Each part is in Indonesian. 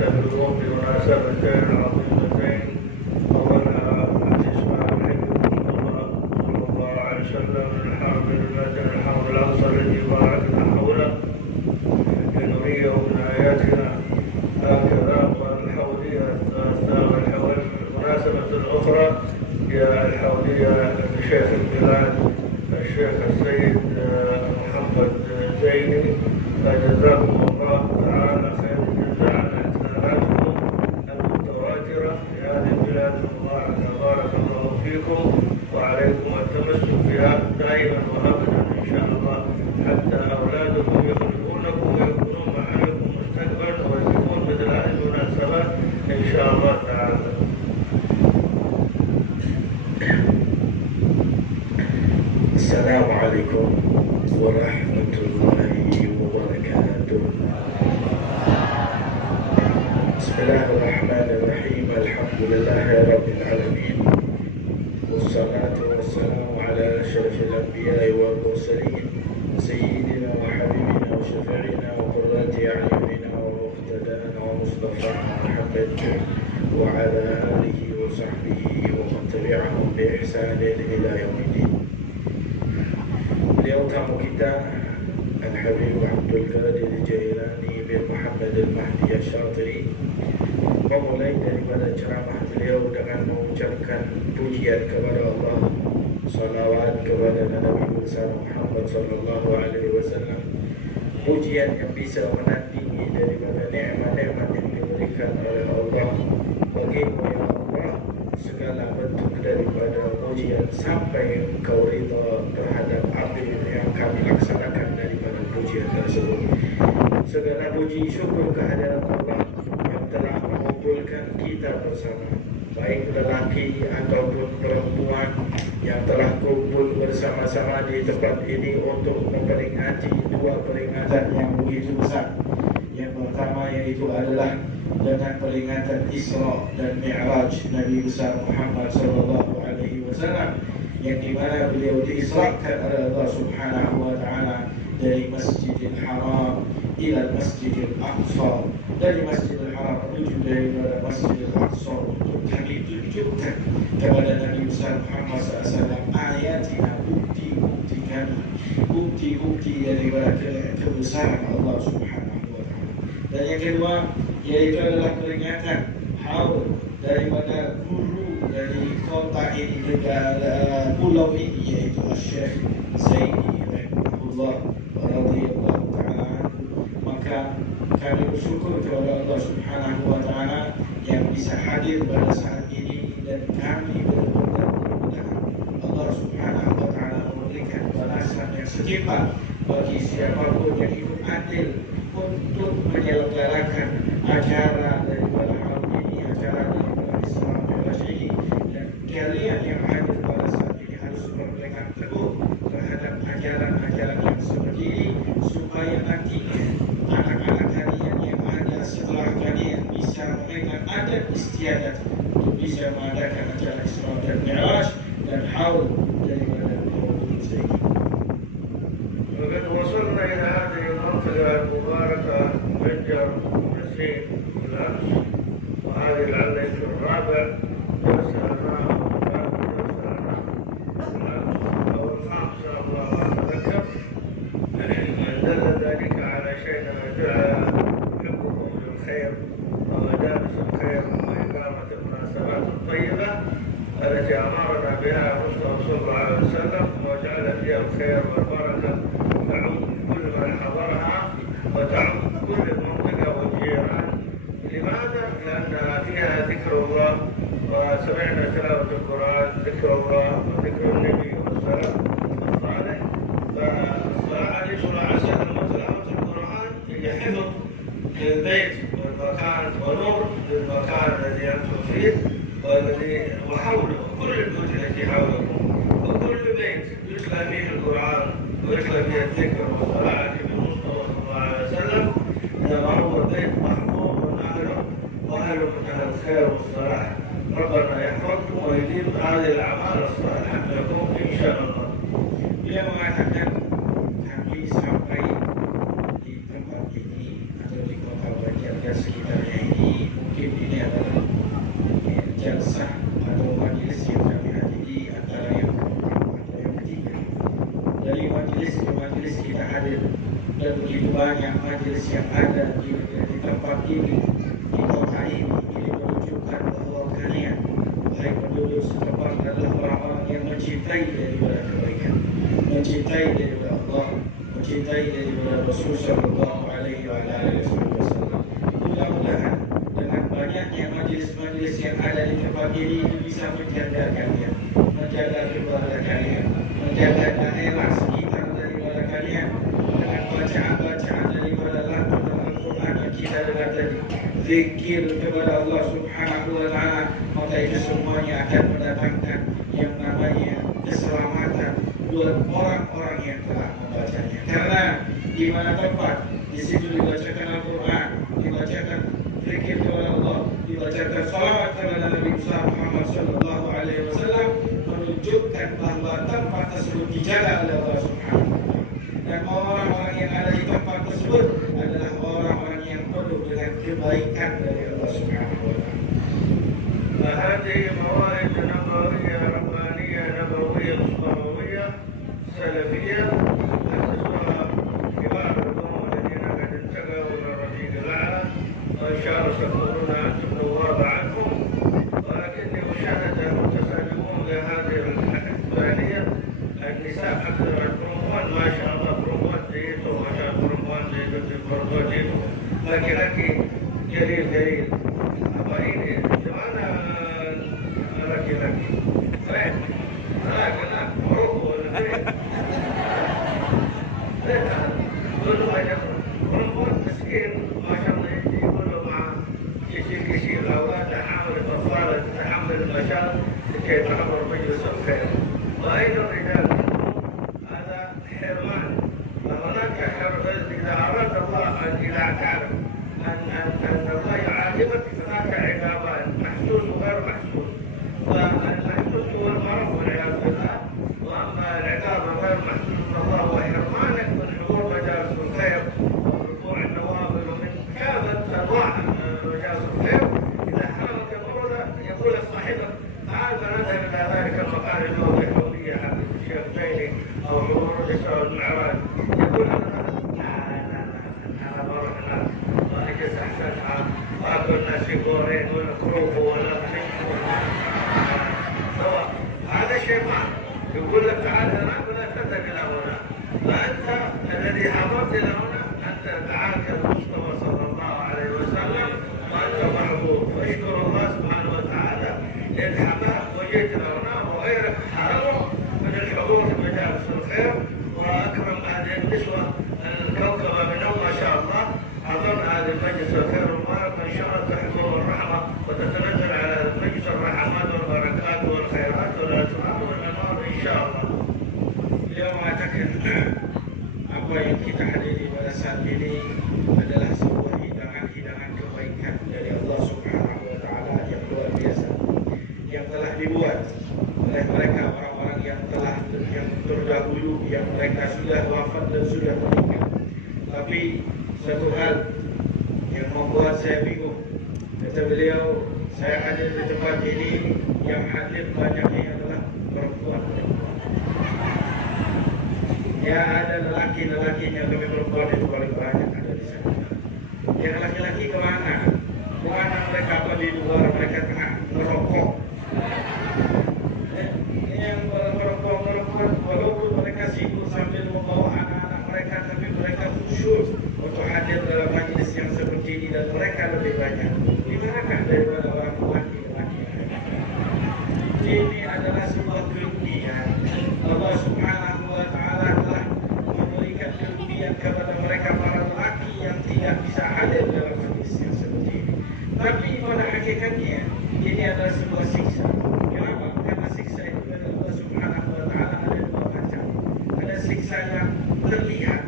تبلغون بمناسبتين عظيمتين. أولها الاستسماع بحبكم الله صلى الله عليه وسلم للحرب التي الحرب الأقصى التي باركنا حوله لنريه من آياتنا. هكذا والحولية المناسبة الأخرى هي الحولية لشيخ البلاد الشيخ السيد محمد زيني، فجزاكم الله تعالى خير الجزاء على إحساناتكم المتواترة في هذه البلاد المباركة. بارك الله فيكم وعليكم التمسك بها دائما وأبدا إن شاء الله، حتى أولادكم يخلفونكم ويكونون معكم مستقبلا ويكون مثل هذه المناسبات إن شاء الله تعالى. السلام عليكم ورحمة الله وبركاته. بسم الله الرحمن الرحيم. الحمد لله رب العالمين، والصلاة والسلام على أشرف الأنبياء والمرسلين سيدنا وحبيبنا وشفيعنا وقرة أعيننا ومقتدانا ومصطفانا محمد وعلى آله وصحبه ومن تبعهم بإحسان إلى يوم الدين. Beliau tamu kita Al-Habib Abdul Qadir Jailani bin Muhammad Al-Mahdi Asy-Syatiri memulai daripada ceramah beliau dengan mengucapkan pujian kepada Allah, salawat kepada Nabi besar Muhammad sallallahu alaihi wasallam, pujian yang bisa menandingi daripada nikmat-nikmat yang diberikan oleh Allah bagimu ya Allah, segala bentuk daripada pujian sampai Engkau ridha terhadap apa yang kami laksanakan daripada pujian tersebut. Segala puji syukur kehadirat Allah yang telah mengumpulkan kita bersama, baik lelaki ataupun perempuan yang telah kumpul bersama-sama di tempat ini untuk memperingati dua peringatan yang begitu besar. Yang pertama yaitu adalah dengan peringatan Isra dan Mi'raj Nabi besar Muhammad sallallahu alaihi wasallam, yang dimana beliau diisrakan oleh Allah Subhanahu wa taala dari Masjidil Haram ila Masjidil Aqsa, dari Masjidil Haram menuju daripada Masjidil Aqsa, untuk kami tunjukkan kepada Nabi besar Muhammad SAW ayatina, bukti-bukti kami, bukti-bukti daripada kebesaran Allah Subhanahu wa taala. Dan yang kedua yaitu adalah peringatan haul daripada guru dari kota ini juga pulau ini, yaitu Syekh Zaini rahimahullah wa radhiyallahu ta'ala. Maka kami bersyukur kepada Allah Subhanahu wa ta'ala yang bisa hadir pada saat ini, dan kami bermudah-mudahan Allah Subhanahu wa ta'ala memberikan balasan yang setimpal bagi siapapun yang ikut andil untuk menyelenggarakan acara daripada hal ini, acara daripada Isra Mi'raj ini. Dan kalian yang hadir pada saat ini harus berpegang teguh terhadap ajaran-ajaran yang seperti ini, supaya nantinya anak-anak kalian yang ada setelah kalian bisa memegang adat istiadat untuk bisa mengadakan acara Isra dan Mi'raj dan haul daripada Rasul Zaini. وقد وصلنا إلى هذه المنطقة المباركة بنجر ونسيم بالأمس، وهذه العلة الرابع درس لنا أو الخامس الله أتذكر. من دل ذلك على شيء يحبكم للخير ومجالس الخير وإقامة المناسبات الطيبة التي أمرنا بها المصطفى صلى الله عليه وسلم، وجعل فيها الخير والبركة تعم كل من حضرها وتعم كل المنطقة والجيران. لماذا؟ لأنها فيها ذكر الله، وسمعنا تلاوة القرآن، ذكر الله وذكر النبي والسلام الصالح. فالصلاة عليه صلى الله عليه وسلم وتلاوة القرآن هي حفظ للبيت والمكان ونور للمكان الذي أنتم فيه وحوله، كل البيوت التي حولكم، وكل بيت يتلى فيه القرآن ويتلى فيه الذكر والصلاة على المصطفى صلى الله عليه وسلم، إنما هو بيت محفوظ أهله وأهله من أهل الخير والصلاح. ربنا يحفظكم ويديم هذه الأعمال الصالحة لكم إن شاء الله. Beliau mengatakan kami sampai di tempat ini atau di kota Banjar dan sekitarnya ini dari majelis ke majelis kita hadir, dan begitu banyak majelis yang ada di tempat ini, di kota ini menunjukkan bahwa kalian, baik penduduk setempat, adalah orang-orang yang mencintai daripada kebaikan, mencintai daripada Allah, mencintai daripada Rasul Sallallahu Alaihi Wasallam. Mudah-mudahan dengan banyaknya majelis-majelis yang ada di tempat ini bisa menjaga kalian, menjaga keluarga kalian, menjaga daerah sekitar daripada kalian dengan bacaan-bacaan daripada lantunan Al-Quran yang kita dengar tadi, zikir kepada Allah Subhanahu wa Ta'ala, maka itu semuanya akan mendatangkan yang namanya keselamatan buat orang-orang yang telah membacanya. Karena di mana tempat di situ dibacakan Al-Quran, dibacakan zikir kepada Allah, dibacakan salawat kepada Nabi Muhammad Sallallahu Alaihi Wasallam, menunjukkan bahwa tempat tersebut dijaga oleh Allah Subhanahu wa Ta'ala, dan orang-orang yang ada di tempat tersebut adalah orang-orang yang penuh dengan kebaikan dari Allah Subhanahu wa Ta'ala. فهذه موائد نبوية ربانية نبوية صلوية سلفية أسسوها كبار القوم الذين قد انتقلوا إلى الرفيق الأعلى وإن شاء الله ستكونون أنتم نواب عنهم، ولكني أشاهد متسلمون لهذه الثانية النساء أكثر البروموان، ما شاء الله بروموان ديتو، ما شاء الله بروموان ديتو، laki-laki جليل apa ini gimana laki-laki keren kena Maroko dulu ada perempuan miskin masya Allah يقولوا مع كيشي الأولاد تحمل الأطفال تتحمل المشاق لكي تحضر مجلس الخير، وأيضا الرجال هذا حرمان، فهناك حرمان إذا أراد الله أن إذا تعلم أن الله يعاقبك هناك عقابان، محسوس وغير محسوس، فالمحسوس هو المرض والعياذ بالله، وأما العقاب غير محسوس فالله هو حرمانك من حضور مجالس الخير ورفوع النوافل ومن كافة أنواع مجالس الخير. إذا حرمك المرض يقول لك صاحبك تعال نذهب إلى ذلك المكان اللي هو الحورية حق الشيخ زيني أو حضور الإسراء والمعراج، يقول أنا بروح هناك وأجلس أحسن وأكل ناسي كورين ولا كروب ولا سواء، هذا شيطان يقول لك تعال هناك ولا تذهب إلى هنا، فأنت الذي حضرت إلى هنا أنت دعاك المصطفى صلى الله عليه وسلم وأنت محظوظ، فاشكر الله سبحانه وتعالى إن حماك وجيت إلى هنا وغيرك حرم من الحضور في مجالس الخير، وأكرم هذه النسوة الكوكبة منهم ما شاء الله حضرنا هذا المجلس الخير المبارك، وإن شاء الله تحفظ الرحمة وتتنزل على هذا المجلس الرحمات والبركات والخيرات والأسرار والأنوار إن شاء الله. Beliau mengatakan apa yang kita hadiri pada saat ini adalah sebuah hidangan-hidangan kebaikan dari Allah Subhanahu wa Ta'ala yang luar biasa, yang telah dibuat oleh mereka orang-orang yang terdahulu, yang mereka sudah wafat dan sudah meninggal. Tapi satu hal yang membuat saya bingung, kata beliau, saya hadir di tempat ini, yang hadir banyaknya adalah perempuan. Ya ada lelaki-lelakinya, tapi perempuan itu paling banyak ada di sana. Yang laki-laki kemana? Kemana mereka? Apa di luar mereka tengah merokok? Yang perempuan walaupun mereka sibuk sambil membawa anak-anak mereka, tapi mereka khusyuk untuk hadir dalam majlis yang seperti ini, dan mereka lebih banyak. Di manakah daripada orang laki-laki? Ini adalah sebuah kerugian. Allah Subhanahu wa Ta'ala telah memberikan kerugian kepada mereka para lelaki yang tidak bisa hadir dalam majlis yang seperti ini. Tapi pada hakikatnya ini adalah sebuah siksa. Kenapa? Karena siksa itu dari Allah Subhanahu wa Ta'ala ada dua macam. Ada siksa yang terlihat.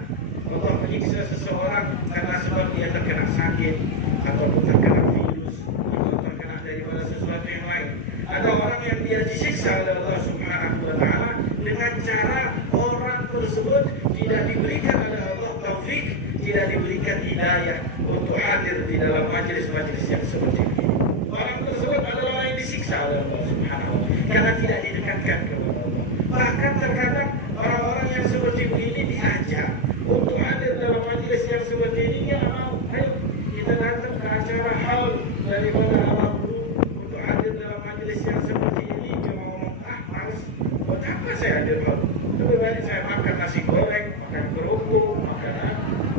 Allah menyiksa seseorang karena sebab dia terkena sakit, atau terkena virus, atau terkena daripada sesuatu yang lain. Ada orang yang dia disiksa oleh Allah Subhanahu wa Ta'ala dengan cara orang tersebut tidak diberikan oleh Allah taufik, tidak diberikan hidayah untuk hadir di dalam majlis-majlis yang seperti ini. Orang tersebut adalah orang yang disiksa oleh Allah Subhanahu wa Ta'ala karena tidak didekatkan kepada Allah. Bahkan terkadang orang-orang yang seperti begini diajak untuk hadir dalam majlis yang seperti ini, ya ayo kita datang ke acara haul daripada awal dulu untuk hadir dalam majlis yang seperti ini. Cuma ngomong, males, buat apa saya hadir haul? Lebih baik saya makan nasi goreng, makan kerupuk, makan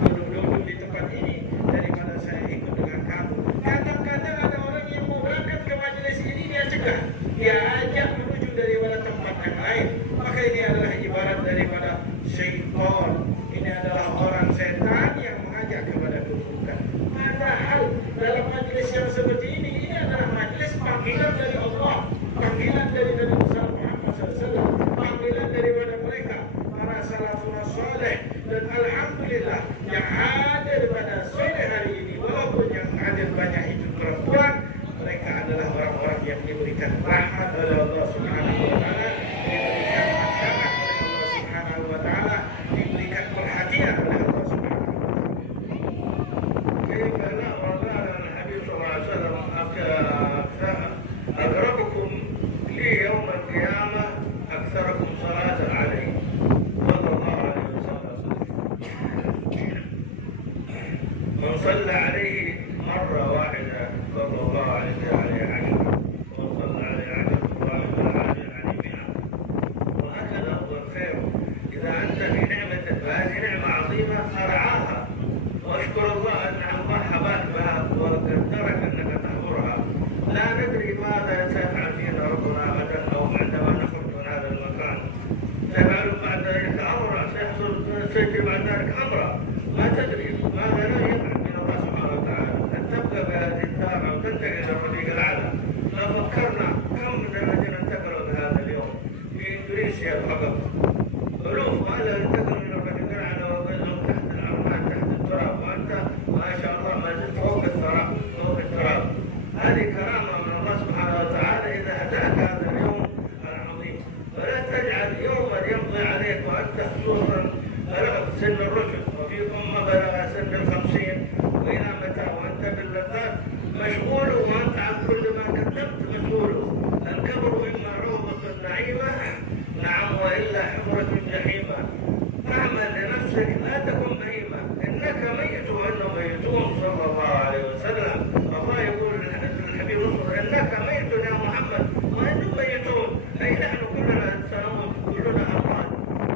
duduk-duduk di tempat ini daripada saya ikut dengan kamu. Kadang-kadang ada orang yang mau berangkat ke majlis ini, dia cegah, dia ajak menuju daripada tempat yang lain. Maka ini adalah ibarat daripada syaitan. Ini adalah orang setan yang mengajak kepada keburukan. Padahal dalam majlis yang seperti ini adalah majlis panggilan dari Allah, panggilan dari Nabi Muhammad SAW, panggilan daripada mereka para salafun saleh. Dan alhamdulillah yang hadir pada sore hari ini, walaupun yang hadir banyak itu perempuan, mereka adalah orang-orang yang diberikan rahmat oleh Allah Subhanahu wa taala, diberikan masyarakat oleh Allah Subhanahu wa taala, diberikan perhatian oleh Allah Subhanahu wa taala. كيف لا وقال النبي صلى الله عليه وسلم أقربكم لي يوم القيامة أكثركم صلاة عليه صلى الله عليه وسلم. من صلى عليه مرة واحدة صلى الله عليه عشرة، ومن صلى عليه عشرة الله عليه 100. وهكذا هو الخير. إذا أنت في نعمة، فهذه نعمة عظيمة أرعاها، واشكر الله أن الله حباك بها وقدرك أنك تحضرها. لا ندري ماذا سيفعل فينا ربنا غدا أو عندما نخرج من هذا المكان. سيفعل بعد ذلك أمرا، سيجري بعد ذلك أمرا، ما تدري ماذا لا يفعل من الله سبحانه وتعالى. أن تبقى بهذه الدار أو تنتقل إلى الرفيق الأعلى. لو فكرنا كم من الذين انتقلوا بهذا اليوم في إندونيسيا فقط، ألوف وهذا انتقلوا إلى الرفيق الأعلى وبلغوا تحت الأرض تحت التراب، وأنت ما شاء الله ما زلت فوق التراب فوق التراب. هذه كرامة من الله سبحانه وتعالى إذا هداك هذا اليوم العظيم. فلا تجعل يوما يمضي عليك وأنت خصوصا بلغت سن الرشد، وفيكم ما بلغ سن 50، وإلى متى وأنت باللذات مشغول، وأنت عن كل ما كذبت مسؤول. الكبر إما روضة نعيمة، نعم، وإلا حفرة جحيمة. اعمل لنفسك لا تكن بهيمة، إنك ميت وإنهم ميتون صلى الله عليه وسلم. الله يقول للحبيب الرسول إنك ميت يا محمد وإنهم ميتون، أي نحن كلنا سنموت، كلنا أموات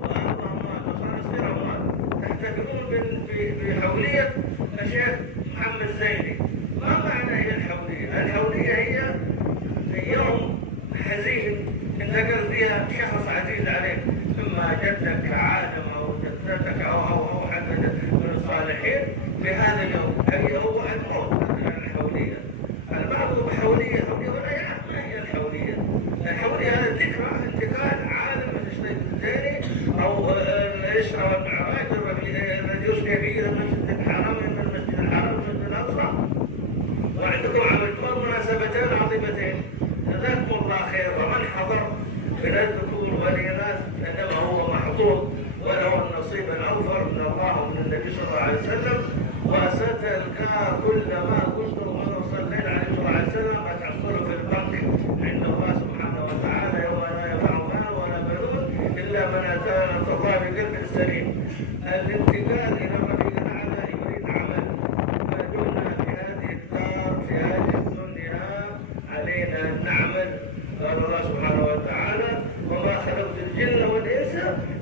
وأرض أموات وسنصير أموات. تحتفلون بحولية الشيخ محمد زيني. ما معنى هي الحولية؟ الحولية هي يوم حزين انتقل فيها شخص عزيز عليك، ثم جدك عالم أو جدتك أو حد من الصالحين في هذا اليوم، هي هو الموت. الحولية البعض حولية ولا يعرف ما هي الحولية. الحولية هذا ذكرى انتقال عالم من الشيخ الزيني أو الإسراء والمعراج الذي يصلي فيه إلى المسجد الحرام، من المسجد الحرام والمسجد الأقصى. وعندكم عملتم مناسبتين عظيمتين، جزاكم الله خير. ومن حضر من الذكور والإناث إنما هو محظوظ وله النصيب الأوفر من الله ومن النبي صلى الله عليه وسلم. وستلقى كل ما قلت ومن صليت عليه صلى الله عليه وسلم وتحصل في البنك عند الله سبحانه وتعالى يوم لا ينفع مال ولا بنون إلا من أتى الله بقلب سليم. الانتقال إلى الرفيق الأعلى يريد عمل، ما دمنا في هذه الدار في هذه الدنيا علينا أن نعمل. قال الله سبحانه وتعالى وما خلقت الجن والإنس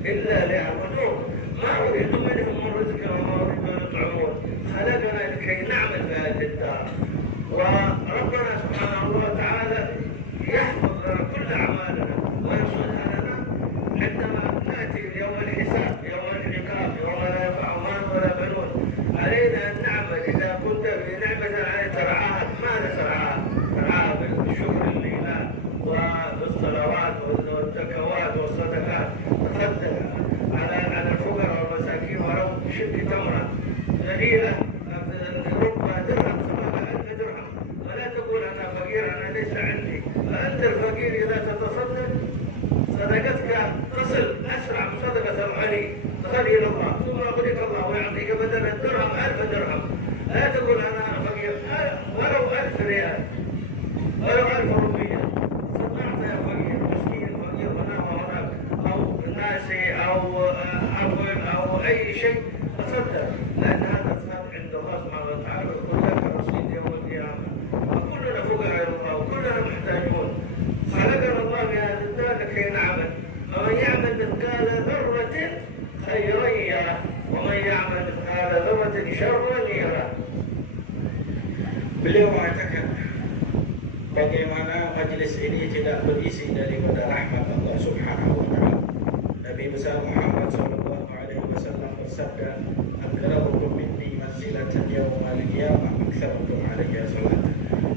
إلا ليعبدون ما أريد منهم من رزق وما أريد أن يطعمون. خلقنا لكي نعمل في هذه الدار، وربنا سبحانه وتعالى يحفظ لنا كل أعمالنا ويصلحها لنا عندما نأتي يوم الحساب، يوم العقاب، يوم لا ينفع مال ولا بنون. علينا أن نعمل. إذا كنت في نعمة عليك ترعاها، ماذا ترعاها؟ ترعاها بالشكر لله وبالصلوات والزكوات والصدقات. تصدق على الفقراء والمساكين ولو بشق تمرة قليلة رب درهم ثمنها 1000 درهم، ولا تقول أنا فقير أنا ليس عندي. فأنت الفقير إذا تتصدق صدقتك تصل أسرع من صدقة الغني، تصل إلى الله ثم يغنيك الله ويعطيك بدل الدرهم 1000 درهم. لا تقول أنا فقير ولو 1000 ريال ولو 1000 روبية. صدقت يا فقير، مسكين فقير هنا وهناك، أو ناسي أو أي شيء تصدق، لأن هذا صار عند الله سبحانه وتعالى ويقول لك رصيد يوم القيامة. وكلنا فقراء إلى الله وكلنا محتاجون. خلقنا الله بهذا الدار لكي نعمل، ومن يعمل مثقال ذرة خيرا يره ومن يعمل مثقال ذرة شرا يره. Beliau mengatakan bagaimana majlis ini tidak berisi daripada rahmat Allah Subhanahu wa taala. Nabi besar Muhammad sallallahu alaihi wasallam bersabda, "Aqrabukum minni manzilatan yawmal qiyamah aktsarukum alayya salatan."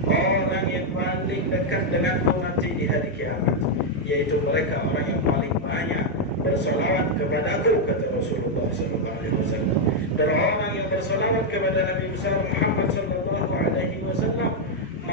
Orang yang paling dekat denganku nanti di hari kiamat, yaitu mereka orang yang paling banyak bersalawat kepadaku, kata Rasulullah sallallahu alaihi wasallam. Dan orang yang bersalawat kepada Nabi besar Muhammad sallallahu alaihi wasallam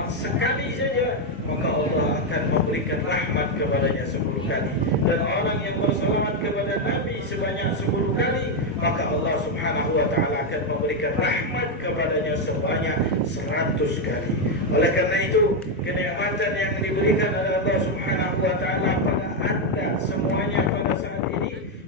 sekali saja, maka Allah akan memberikan rahmat kepadanya 10 kali. Dan orang yang bersalawat kepada Nabi sebanyak 10 kali, maka Allah Subhanahu wa taala akan memberikan rahmat kepadanya sebanyak 100 kali. Oleh karena itu, kenikmatan yang diberikan oleh Allah Subhanahu wa taala pada Anda semuanya pada saat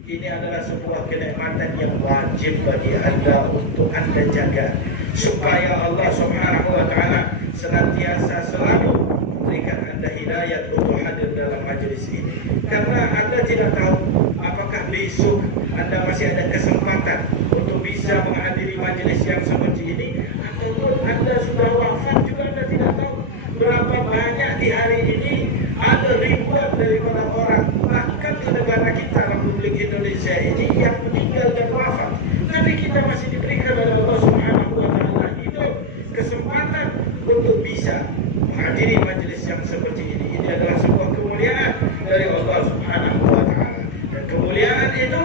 ini adalah sebuah kenikmatan yang wajib bagi Anda untuk Anda jaga, supaya Allah Subhanahu wa taala senantiasa selalu memberikan Anda hidayah untuk hadir dalam majlis ini. Karena Anda tidak tahu apakah besok Anda masih ada kesempatan untuk bisa menghadiri majlis yang seperti ini, ataupun Anda sudah wafat juga Anda tidak tahu. Berapa banyak di hari ini ada ribuan daripada orang, bahkan di negara kita Republik Indonesia ini, yang meninggal dan wafat. Tapi kita masih diberikan oleh Allah Subhanahu wa taala hidup, kesempatan untuk bisa menghadiri majelis yang seperti ini. Ini adalah sebuah kemuliaan dari Allah Subhanahu wa taala. Dan kemuliaan itu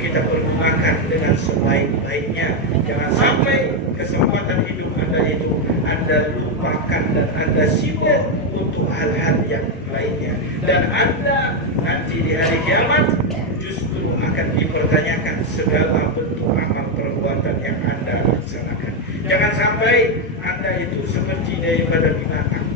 kita pergunakan dengan sebaik-baiknya. Jangan sampai kesempatan hidup Anda itu Anda lupakan dan Anda sibuk untuk hal-hal yang lainnya. Dan Anda nanti di hari kiamat justru akan dipertanyakan segala bentuk amal perbuatan yang Anda laksanakan. Jangan sampai Anda itu seperti daripada binatang,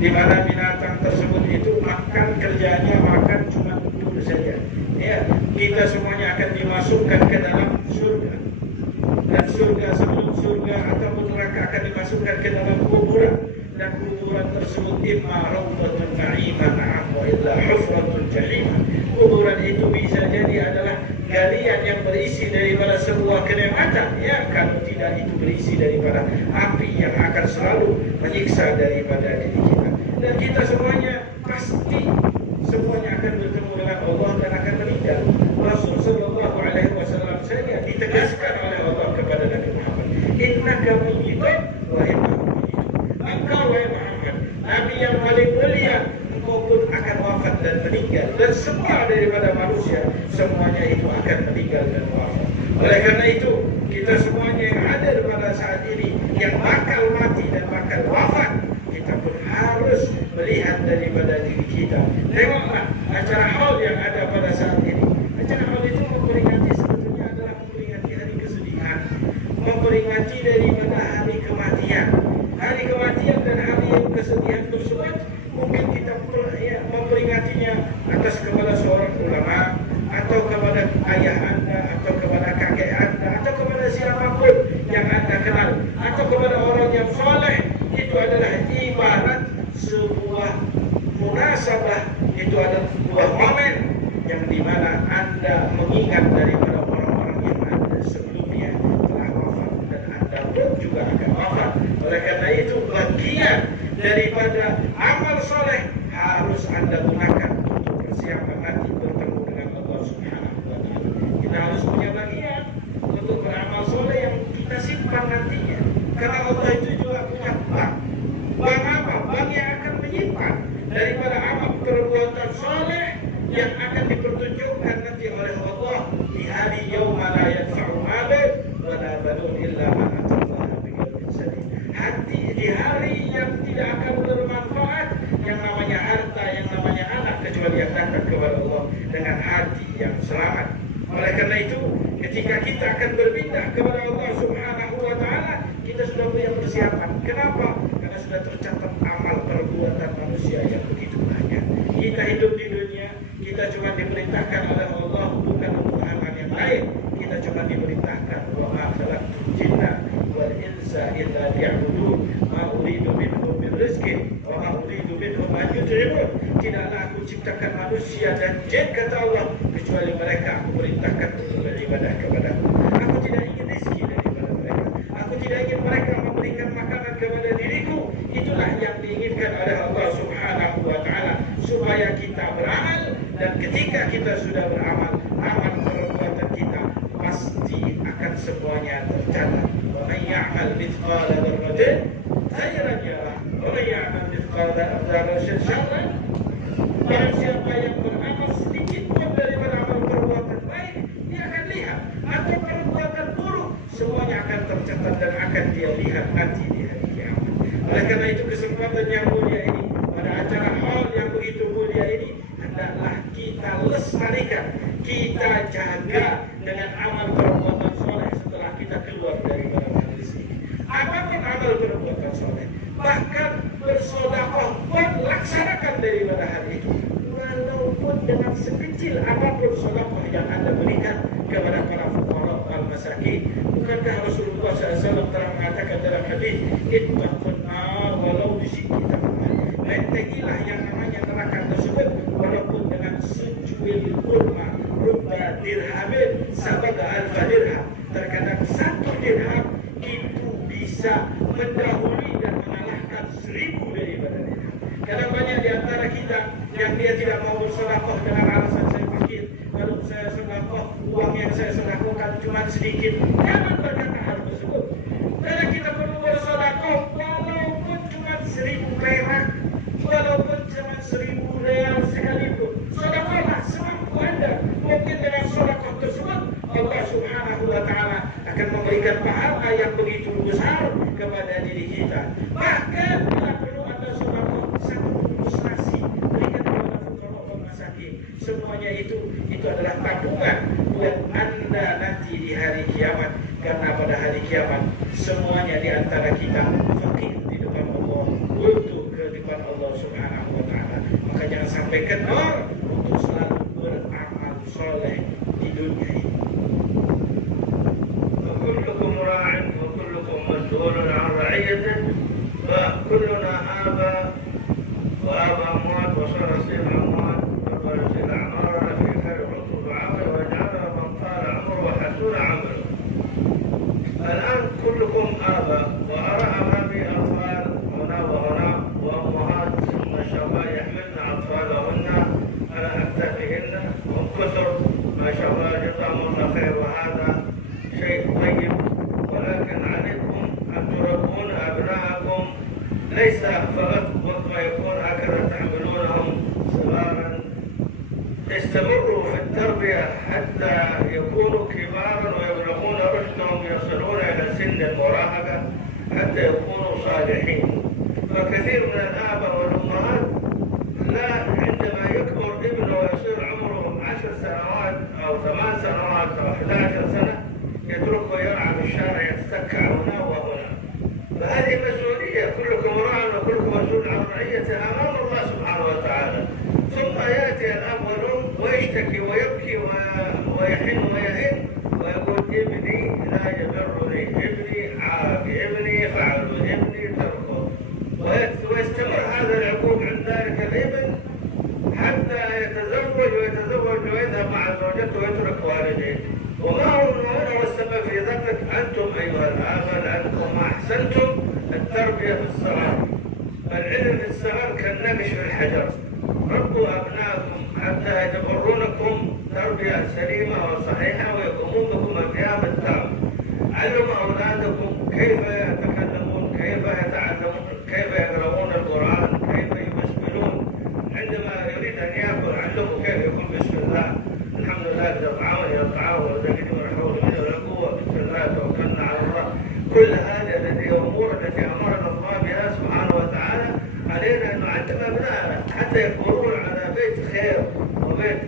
di mana binatang tersebut itu makan, kerjanya makan cuma duduk saja. Ya, kita semuanya akan dimasukkan ke dalam surga, dan surga sebelum surga ataupun neraka akan dimasukkan ke dalam kuburan, dan kuburan tersebut imma rawdatun na'iman wa illa hufratun jahim. Kuburan itu bisa jadi adalah galian yang berisi daripada sebuah kenikmatan, ya, kalau tidak itu berisi daripada api yang akan selalu menyiksa daripada diri kita. Dan kita semuanya pasti semuanya akan bertemu dengan Allah dan akan meninggal. Rasul sallallahu alaihi wasallam saja ditegaskan oleh Allah kepada Nabi Muhammad, "Innaka mayyitun wa innahum mayyitun." Engkau wahai Muhammad, Nabi yang paling mulia, engkau pun akan wafat dan meninggal. Dan semua daripada manusia semuanya itu akan meninggal dan wafat. Oleh karena itu, kita semuanya yang hadir pada saat ini, yang bakal mati dan bakal wafat, kita pun harus melihat daripada diri kita. Tengoklah acara haul yang ada pada saat ini. Acara haul itu memperingati, sebetulnya adalah memperingati hari kesedihan, memperingati daripada hari kematian. Hari kematian dan hari kesedihan tersebut mungkin kita memperingatinya atas kepada seorang ulama, atau kepada ayah Anda, atau kepada kakek Anda, atau kepada siapapun yang Anda kenal, atau kepada orang yang soleh. Itu adalah ibarat sebuah munasabah, itu adalah sebuah momen yang dimana Anda mengingat daripada orang-orang yang Anda sebelumnya telah wafat, dan Anda pun juga akan wafat. Oleh karena itu, bagian daripada amal soleh harus Anda gunakan untuk persiapan nanti bertemu dengan Allah Subhanahu wa taala. Kita harus punya bagian untuk beramal soleh yang kita simpan nantinya. Karena Allah itu juga punya bank. Bank apa? Bank yang akan menyimpan daripada amal perbuatan soleh yang akan dipertunjukkan nanti oleh Allah di hari yauma la yanfa'u malun wa la banun illa man atallaha biqalbin salim. Hati di hari yang tidak akan bermanfaat, yang namanya harta, yang namanya anak, kecuali yang datang kepada Allah dengan hati yang selamat. Oleh karena itu, ketika kita akan berpindah kepada Allah Subhanahu wa taala, kita sudah punya persiapan. Kenapa? Karena sudah tercatat amal perbuatan manusia yang begitu banyak. Kita hidup di dunia, kita cuma diperintahkan oleh Allah bukan untuk hal yang lain. Kita cuma illa liya'budun ma uridu minhum min rizqin wa ma uridu minhum an yut'imun. Tidaklah aku ciptakan manusia dan jin, kata Allah, kecuali mereka aku perintahkan untuk beribadah kepadaku. Aku tidak ingin rezeki daripada mereka. Aku tidak ingin mereka memberikan makanan kepada diriku. Itulah yang diinginkan oleh Allah Subhanahu wa ta'ala, supaya kita beramal, dan ketika kita sudah beramal, amal perbuatan kita pasti akan semuanya tercatat. Wa man ya'mal mithqala dzarratin khairan yarah wa man ya'mal mithqala dzarratin syarran. Barang siapa yang beramal sedikit pun daripada amal perbuatan baik, dia akan lihat, atau perbuatan buruk, semuanya akan tercatat dan akan dia lihat nanti di hari kiamat. Oleh karena itu, kesempatan yang mulia ini, pada acara hall yang begitu mulia ini, hendaklah kita lestarikan, kita jaga dengan amal perbuatan soleh setelah kita keluar dari majelis ini. Apapun amal perbuatan soleh, bahkan bersedekah pun laksanakan daripada hari itu. Walaupun dengan sekecil apapun sedekah yang Anda berikan kepada para fuqara wal masakin. Bukankah Rasulullah SAW telah mengatakan dalam hadis, ittaqun nar walau bisikki tamr. Bentengilah yang namanya neraka tersebut walaupun dengan secuil kurma. Rubba dirhamin sabaga alfa dirham. Terkadang satu dirham itu bisa mendahului dan mengalahkan 1000 daripada dirham. Karena banyak di antara kita yang dia tidak mau bersedekah dengan alasan saya fakir. Kalau saya sedekah, uang yang saya sedekahkan cuma sedikit. Jangan berkata hal tersebut. Karena kita perlu bersedekah walaupun cuma 1000 perak, walaupun cuma 1000 real sekalipun. Sedekahlah semampu Anda. Mungkin dengan sedekah tersebut Allah Subhanahu wa ta'ala akan memberikan pahala yang begitu besar kepada diri kita. Bahkan bila perlu Anda sedekah satu bungkus nasi, berikan kepada fuqara wal masakin. Semuanya itu adalah tabungan buat Anda nanti di hari kiamat. Karena pada hari kiamat semuanya di antara kita fakir di depan Allah, butuh ke depan Allah Subhanahu wa ta'ala. Maka jangan sampai kendor untuk selalu beramal soleh di dunia ini. وكلكم راع وكلكم مسؤول عن رعيته فكلنا آباء وآباء أموات وصار سير أموات وصار سير أعمارنا في خير عقب عمل وجعلنا من طال عمره وحسن عمله. الآن كلكم آباء وأرى أمامي أطفال هنا وهنا وأمهات ما شاء الله يحملن أطفالهن على أكتافهن هم كثر ما شاء الله جزاهم الله خير. وهذا شيء طيب، ولكن عليكم أن تربون أبناءكم ليس فقط وقت ما يكون هكذا تعملونهم صغارا. استمروا في التربية حتى يكونوا كبارا ويبلغون رشدهم يصلون إلى سن المراهقة حتى يكونوا صالحين. فكثير من الآباء والأمهات لا عندما يكبر ابنه ويصير عمره 10 سنوات أو 8 سنوات أو 11 سنة يتركه يلعب في الشارع يتسكع هنا وهنا. فهذه مسؤولية، كلكم راع وكلكم مسؤول عن رعيته أمام الله سبحانه وتعالى. ثم يأتي الأب والأم ويشتكي ويبكي ويحن ويئن ويقول ابني لا يبرني، ابني عاق، ابني فعل، ابني تركه، ويستمر هذا العقوق عند ذلك الابن حتى يتزوج ويذهب مع زوجته ويترك والديه. وما هو السبب في ذلك؟ أنتم أيها الآباء لأنكم ما أحسنتم التربية في الصغر. العلم في الصغر كالنقش في الحجر. ربوا أبنائكم حتى يتبرونكم تربية سليمة وصحيحة ويقومون بكم القيام التام. علموا أولادكم كيف يتكلمون، كيف يتعلمون، كيف يقرؤون القرآن، كيف يبسملون. عندما يريد أن يأكل علمه كيف يقول بسم الله، الحمد لله الذي أطعمني وأطعمه ورزقني ولا حول منه ولا قوة، بسم الله توكلنا على الله. كل هذه الأمور التي أمرنا الله بها سبحانه وتعالى علينا أن نعلم أبنائنا حتى يكبرون على بيت خير وبيت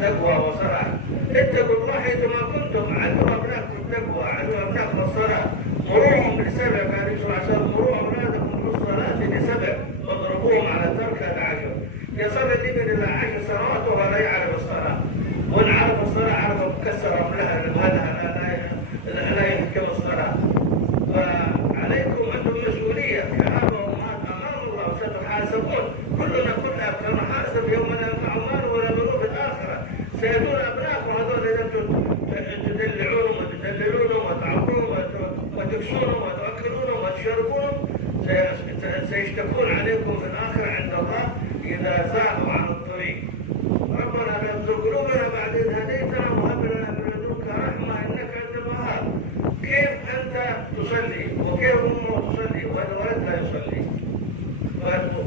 تقوى وصلاح. اتقوا الله حيثما كنتم، علموا أبنائكم التقوى، علموا أبنائكم الصلاة. مروهم لسبع، كان يسوع عليه وسلم مروا أولادكم بالصلاة لسبع واضربوهم على تركها ل10. يصلي الابن إلى 10 سنوات وهو لا يعرف الصلاة، وإن عرف الصلاة عرف مكسر أملها لا يحكم الصلاة. فعلينا يشتكون عليكم في الآخرة عند الله إذا زادوا عن الطريق. ربنا لا تزغ قلوبنا بعد إذ هديتنا وهب لنا من لدنك رحمة إنك أنت الوهاب. كيف أنت تصلي وكيف أمه تصلي والولد لا يصلي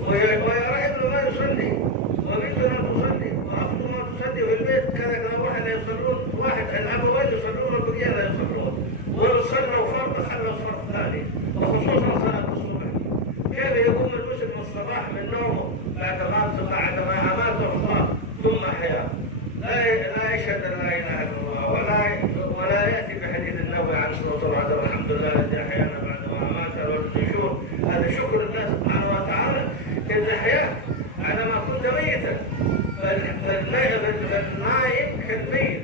ويرى ابنه ما يصلي وبنته ما تصلي وأخته ما تصلي وفي البيت كذا واحد لا يصلون، واحد الأبوين يصلون والبقية لا يصلون، ولو صلوا فرض خلوا فرض ثاني وخصوصا صلاة الصبح. كيف يقوم المسلم من الصباح من نومه بعد ما أماته الله ثم حياه لا يشهد أن لا إله إلا الله ولا يأتي بحديث النبوي عن صلى الله عليه وسلم الحمد لله الذي أحيانا بعد ما أماتنا والنشور. هذا شكر الله سبحانه وتعالى إذ أحياك على ما كنت ميتا. فالنائم كالميت،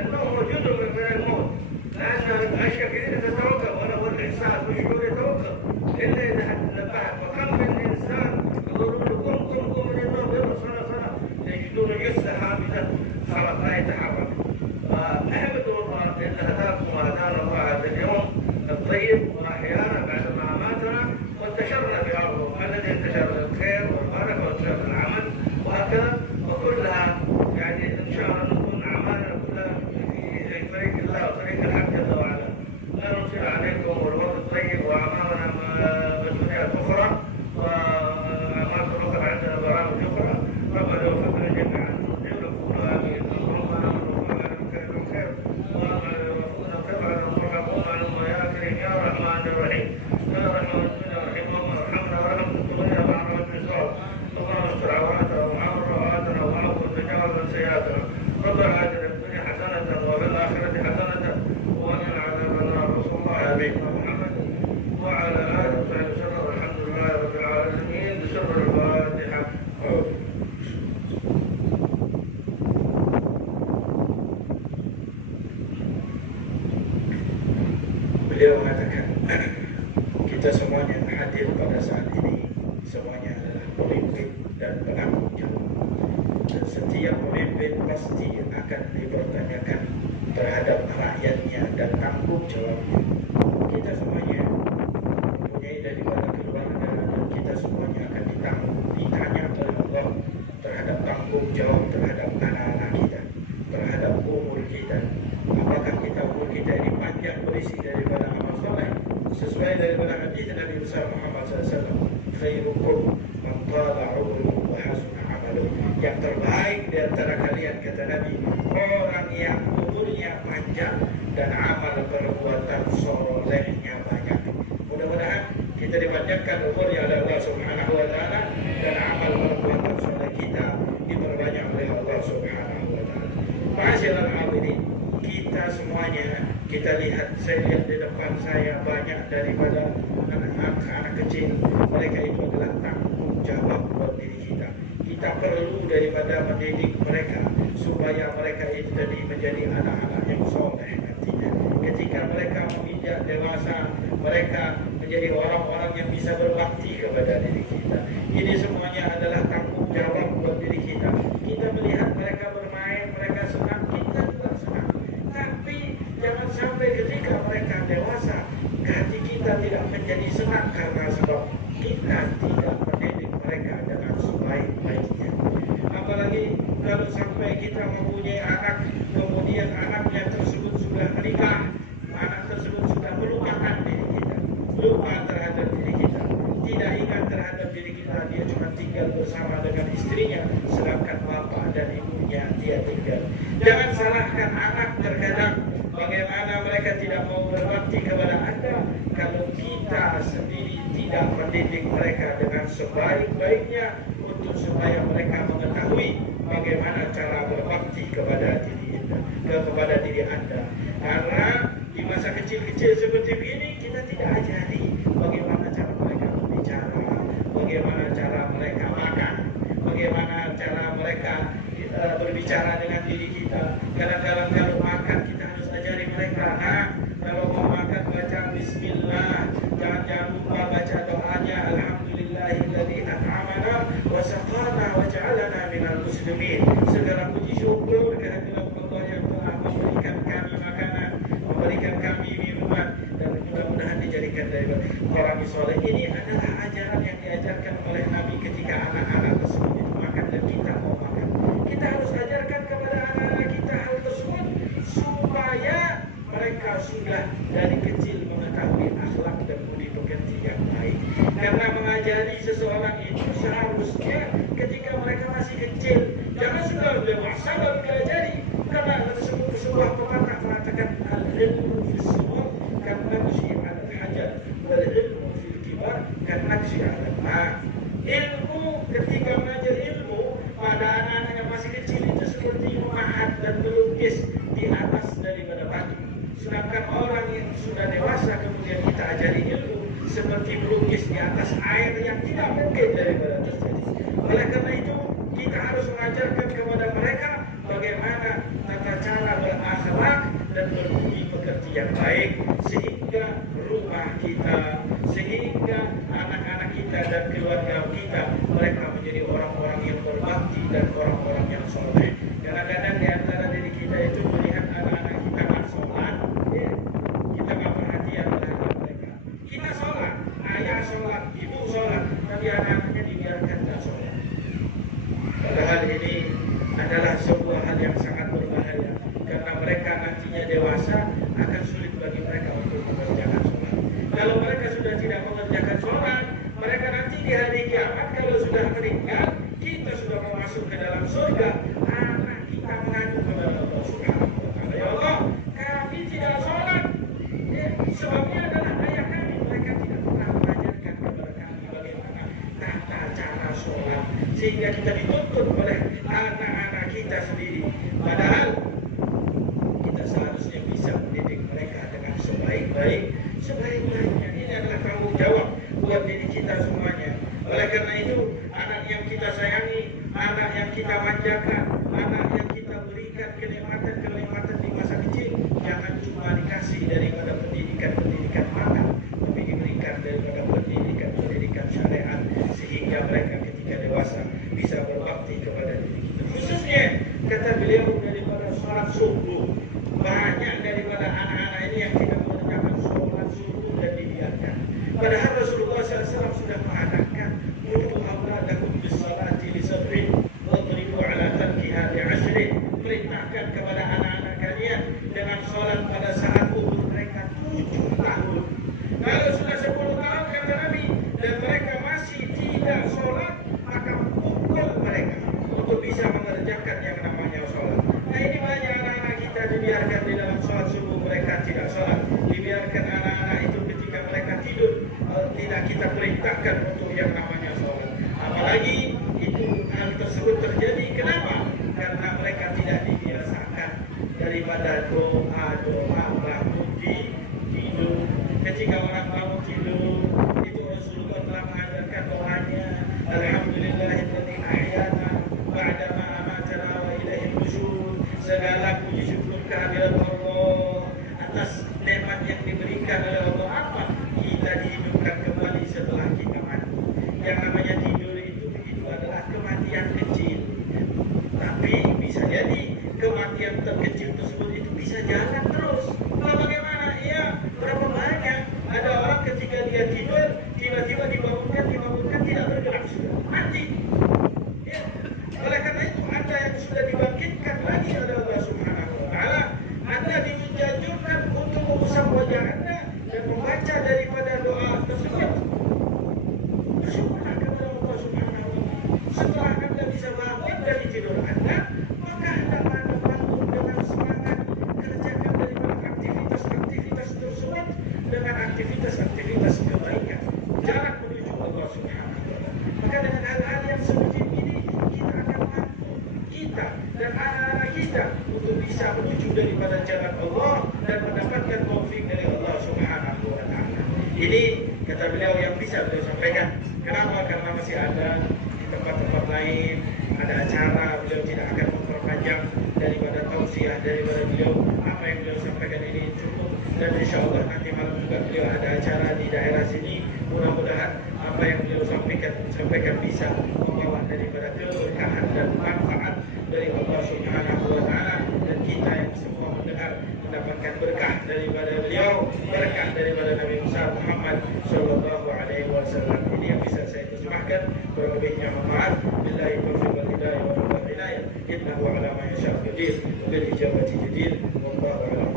النوم جزء من الموت، لأن الأشياء كثيرة تتوقف وله الإحساس والشعور يتوقف إلا إذا نبهت. وكم من إنسان يقولون قم من النوم يلا صلاة يجدون جثة حاملة خلاص لا يتحرك. فاحمدوا الله إن هداكم وهدانا الله هذا اليوم الطيب وأحيانا بعد ما أماتنا وانتشرنا في أرضه الذي انتشر الخير والبركة وانتشر العمل وهكذا. وكلها يعني إن شاء الله نكون أعمالنا كلها في طريق الله وطريق الحق جل وعلا. لا نطيل عليكم والوقت طيب وأمامنا مسؤوليات أخرى وأعمال أخرى عندنا برامج أخرى. ربنا يوفقنا جميعا ونجيبكم آمين. اللهم آمين خير ووفقنا قبلا وارحمنا عنهم يا كريم يا رحمن الرحيم. يا رحمن الرحيم اللهم ارحمنا ورحمة الدنيا مع رحمة الصالح. اللهم استر عوراتنا وعمر رواتنا وعفو وتجاوز عن سيئاتنا. ربنا آتنا في الدنيا حسنة وفي الآخرة حسنة وقنا عذاب النار. وصلى الله على محمد وعلى آله وصحبه وسلم والحمد لله رب العالمين. بسر الفاتحة. Beliau mengatakan kita semuanya hadir pada saat ini semuanya adalah pemimpin dan penanggung jawab, dan setiap pemimpin pasti akan dipertanyakan terhadap rakyatnya dan tanggung jawabnya. Kita semuanya mempunyai daripada keluarga dan kita semuanya akan ditanya oleh Allah terhadap tanggung jawab terhadap anak-anak kita, terhadap umur kita. Apakah umur kita ini panjang berisi daripada amal soleh sesuai daripada hadis Nabi besar Muhammad SAW, khairukum man tala umruhu wa hasuna amaluhu. Yang terbaik di antara kalian, kata Nabi, orang yang umurnya panjang dan amal perbuatan solehnya banyak. Mudah-mudahan kita dipanjangkan umurnya oleh Allah Subhanahu wa taala dan amal perbuatan soleh kita diperbanyak oleh Allah Subhanahu wa taala. Ma'asyiral hadirin, kita semuanya, kita lihat, saya lihat di depan saya banyak daripada anak-anak kecil. Mereka itu adalah tanggung jawab buat diri kita. Kita perlu daripada mendidik mereka supaya mereka itu tadi menjadi anak-anak yang soleh nantinya. Ketika mereka menginjak dewasa, mereka menjadi orang-orang yang bisa berbakti kepada diri kita. Ini semuanya adalah tanggung jawab buat diri kita. Kita melihat mereka bermain, mereka senang, kita juga senang. Tapi jangan sampai ketika mereka dewasa, hati kita tidak menjadi senang karena sebab kita tidak mendidik mereka dengan sebaik-baiknya. Apalagi kalau sampai kita mempunyai anak, kemudian anaknya tersebut sudah menikah, anak tersebut sudah melupakan diri kita, lupa terhadap diri kita, tidak ingat terhadap diri kita, dia cuma tinggal bersama dengan istrinya, sedangkan bapak dan ibunya dia tinggal. Jangan salahkan anak terkadang bagaimana mereka tidak mau berbakti kepada Anda kalau kita sendiri tidak mendidik mereka dengan sebaik-baiknya untuk supaya mereka mengetahui bagaimana cara berbakti kepada diri Anda. Karena di masa kecil-kecil seperti ini kita tidak ajari bagaimana cara mereka berbicara, bagaimana cara mereka makan, bagaimana cara mereka berbicara dengan diri kita. Kadang-kadang kalau makan kita harus ajari mereka, kalau mau makan baca bismillah, jangan lupa baca doanya alhamdulillahilladzi at'amana wa saqana wa ja'alana minal muslimin. Segala puji syukur kehadirat Allah yang telah memberikan kami makanan, memberikan kami minuman, dan mudah-mudahan dijadikan daripada orang soleh ini adalah ajaran yang diajarkan oleh Nabi ketika anak-anak tersebut itu makan dan kita mau makan. Kita harus ajarkan kepada anak-anak kita hal tersebut supaya mereka sudah dari kecil mengetahui akhlak dan budi pekerti yang baik. Karena mengajari seseorang itu seharusnya ketika mereka masih kecil, jangan sudah dewasa baru diajari. Karena sebuah pepatah mengatakan al-ilmu fis sughar karena naqshi 'ala al-hajar wal ilmu fil kibar karena naqshi 'ala al-ma'. Ilmu ketika belajar ilmu pada anak-anak yang masih kecil itu seperti memahat dan melukis di atas daripada batu. Sedangkan orang yang sudah dewasa kemudian kita ajari ilmu seperti melukis di atas air yang tidak mungkin daripada terjadi. Oleh karena itu kita harus mengajarkan kepada mereka bagaimana tata cara berakhlak dan berbudi pekerti yang baik sehingga rumah kita, sehingga anak-anak kita dan keluarga kita mereka menjadi orang-orang yang berbakti dan orang-orang yang soleh. Kadang-kadang di antara diri kita itu melihat anak-anak kita nggak sholat, ya, kita nggak perhatian terhadap mereka. Kita sholat, ayah sholat, ibu sholat, tapi anak-anaknya dibiarkan nggak sholat. Padahal ini adalah sebuah hal yang sangat berbahaya karena mereka nantinya dewasa akan sulit bagi mereka untuk mengerjakan sholat. Kalau mereka sudah tidak mengerjakan sholat, mereka nanti di hari kiamat kalau sudah meninggal, kita sudah mau masuk ke dalam surga, anak kita mengadu kepada Allah Subhanahu wa Ta'ala, ya Allah, kami tidak sholat. Ya, sebabnya adalah ayah kami, mereka tidak pernah mengajarkan kepada kami bagaimana tata cara sholat, sehingga kita dituntut oleh anak-anak kita sendiri. Padahal kita seharusnya bisa mendidik mereka dengan sebaik-baiknya. Ini adalah tanggung jawab buat diri kita semuanya. Oleh karena itu, anak yang kita sayangi, anak yang kita manjakan, anak yang kita berikan kenikmatan-kenikmatan di masa kecil, jangan cuma dikasih daripada pendidikan makan, tapi diberikan daripada pendidikan syariat, sehingga mereka ketika dewasa bisa berbakti kepada diri kita. Khususnya kata beliau daripada sholat subuh, banyak daripada anak-anak ini yang tidak mengerjakan sholat subuh dan dibiarkan. Padahal Rasulullah SAW sudah mengatakan, "Muru auladakum bis-salati li sab'in wadribu 'ala tarkiha li 'ashrin." Perintahkan kepada anak-anak kalian dengan sholat pada saat umur mereka 7 tahun. Kalau sudah 10 tahun kata Nabi dan mereka masih tidak sholat, maka pukul mereka untuk bisa mengerjakan yang namanya sholat. Nah, ini banyak anak-anak kita dibiarkan di dalam sholat subuh mereka tidak sholat, dibiarkan anak-anak itu ketika mereka tidur tidak kita perintahkan untuk yang namanya sholat. Apalagi itu hal tersebut terjadi, kenapa? Karena mereka tidak dibiasakan daripada doa bangun tidur. Ketika orang bangun tidur itu Rasulullah telah mengajarkan doanya, Alhamdulillahilladzi ahyana ba'da ma amatana wa ilaihi nusyur. Segala puji syukur kehadirat Allah atas nikmat yang diberikan oleh Allah. Apa? Kita dihidupkan kembali setelah kita mati. Yang namanya tidur itu adalah kematian kecil. Tapi bisa jadi kematian terkecil tersebut itu bisa jalan terus. Nah, bagaimana? Ya, berapa banyak ada orang ketika dia tidur tiba-tiba dibangunkan tidak bergerak, sudah mati. Ya. Oleh karena itu Anda yang sudah dibangkitkan lagi oleh Allah Subhanahu wa Ta'ala, Anda dianjurkan untuk mengusap wajah Anda dan membaca daripada doa tersebut. Bersyukurlah kepada Allah Subhanahu wa Ta'ala. Setelah Anda bisa bangun dari tidur Anda, maka Anda bangun dengan semangat kerjakan daripada aktivitas tersebut dengan aktivitas kebaikan, jalan menuju Allah Subhanahu wa Ta'ala. Maka dengan hal-hal yang seperti ini kita akan mampu, kita dan anak-anak kita, untuk bisa menuju daripada jalan Allah dan mendapatkan taufik dari Allah Subhanahu wa Ta'ala. Ini kata beliau yang bisa beliau sampaikan. Kenapa? Karena masih ada di tempat-tempat lain ada acara, beliau tidak akan memperpanjang daripada tausiah daripada beliau. Apa yang beliau sampaikan ini cukup, dan insya Allah nanti malam juga beliau ada acara di daerah sini. Mudah-mudahan apa yang beliau sampaikan bisa membawa daripada keberkahan dan manfaat dari Allah Subhanahu wa Ta'ala, dan kita yang semua mendengar mendapatkan berkah daripada beliau, berkah daripada Nabi Muhammad sallallahu alaihi wasallam. Ini yang bisa saya terjemahkan. Berlebihnya maaf. Billahi taufiq wal hidayah wa taufiq hidayah. Innahu ala ma yasha' qadir. Bil ijabati jadir. Wallahu a'lam.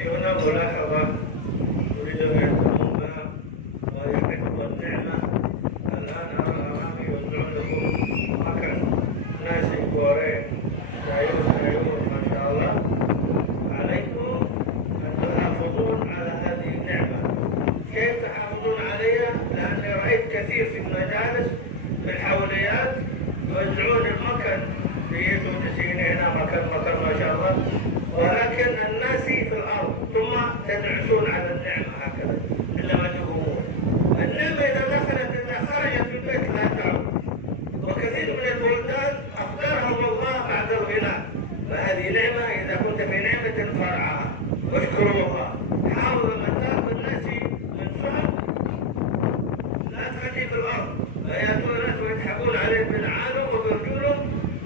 هنا ملاحظة أريد أن أقوم ويحب النعمة. الآن أرى أمامي يوزعون لكم مكان ناس كورين سيعود ما شاء الله. عليكم أن تحافظون على هذه النعمة. كيف تحافظون عليها؟ لأني رأيت كثير في المجالس في الحوليات يوزعون المكان في تونسيين هنا مكان ما شاء الله، ولكن الناس في الأرض ثم تدعسون على النعمة هكذا عندما تقومون. النعمة إذا دخلت إذا خرجت من البيت لا تعود، وكثير من البلدان أفطرهم الله بعد الغناء. فهذه نعمة، إذا كنت في نعمة فارعاها واشكروا الله. حاولوا أن تأخذ الناس من سهل، لا تخلي في الأرض فيأتون الناس ويضحكون عليهم بالعالم وبرجولهم،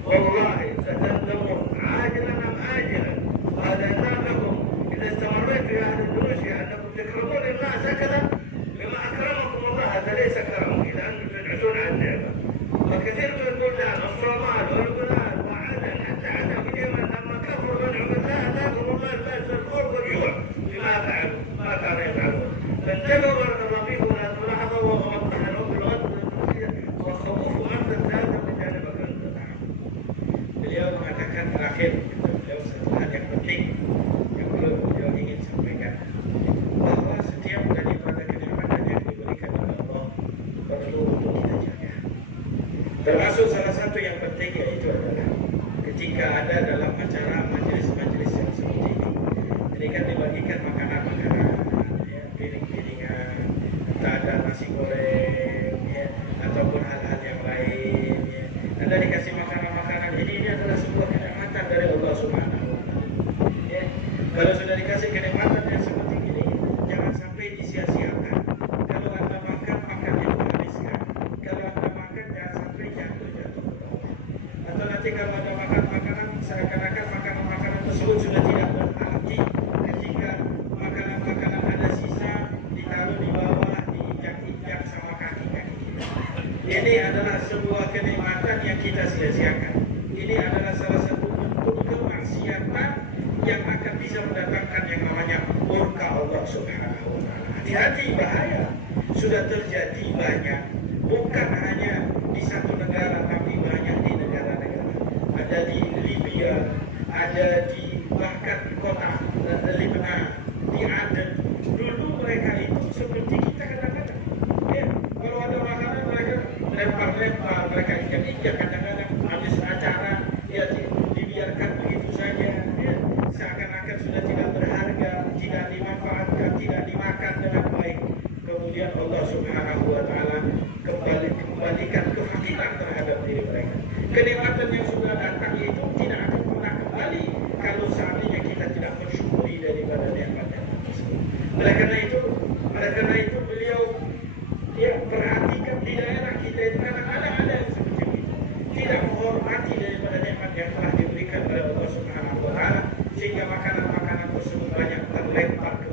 والله ستندمون عاجلا أم آجلا. وهذا إنذار لكم إذا استمريت في أهل اندونيسيا أنكم تكرمون الناس هكذا بما أكرمكم الله. هذا ليس كرم إذا أنتم تدعسون على النعمة. وكثير من البلدان الصومال والبلاد وعدن حتى عدن في اليمن لما كفروا بنعم الله أذاقهم الله البأس والخوف والجوع بما فعلوا ما كانوا يفعلون. فانتبهوا بارك الله فيكم أن تلاحظوا ووضحوا بالغد وخوفوا أمثل ذلك بجانبك أنت. Beliau mengatakan terakhir, beliau satu hal yang penting yang beliau ingin sampaikan, bahwa setiap daripada kenikmatan yang diberikan oleh Allah perlu untuk kita jaga. Termasuk salah satu yang penting yaitu adalah ketika ada dalam acara majelis-majelis yang seperti ini kan dibagikan makanan-makanan, ya, piring-piringan, entah ada nasi goreng, ya, ataupun hal-hal yang lain, ya. Anda dikasih makanan-makanan, jadi ini adalah sebuah kenikmatan dari Allah Subhanahu wa Ta'ala. Ya. Kalau sudah dikasih kenikmatan yang seperti ini, jangan sampai disia-siakan. Kalau Anda makan, makan itu habiskan. Kalau Anda makan, jangan sampai jatuh-jatuh ke bawah. Atau nanti kalau Anda makan makanan, seakan-akan makanan-makanan tersebut sudah tidak berarti ketika makanan-makanan ada sisa ditaruh di bawah, diinjak-injak sama kaki-kaki kita. Ini adalah sebuah kenikmatan yang kita sia-siakan. Ini adalah salah satu bentuk kemaksiatan yang akan bisa mendatangkan yang namanya murka Allah Subhanahu wa Ta'ala. Hati-hati, bahaya. Sudah terjadi banyak, bukan hanya di satu negara, tapi banyak di negara-negara. Ada di Libya, ada di bahkan di kota Lebanon, di Aden. Dulu mereka itu seperti kita kadang-kadang. Ya, kalau ada makanan mereka lempar-lempar, mereka injak-injak kadang-kadang. Habis acara, ya dibiarkan begitu saja. Ya, seakan-akan sudah tidak berharga, tidak dimanfaatkan, tidak dimakan dengan baik. Kemudian Allah Subhanahu wa Ta'ala kembalikan kefakiran terhadap diri mereka. Kenikmatan yang sudah datang itu tidak akan pernah kembali kalau seandainya kita tidak bersyukuri daripada nikmat-nikmat tersebut. Oleh karena itu beliau ya perhatikan di daerah kita itu kadang-kadang ada yang seperti itu, tidak menghormati daripada nikmat yang telah diberikan oleh Allah Subhanahu wa Ta'ala, sehingga makanan-makanan tersebut banyak terlempar ke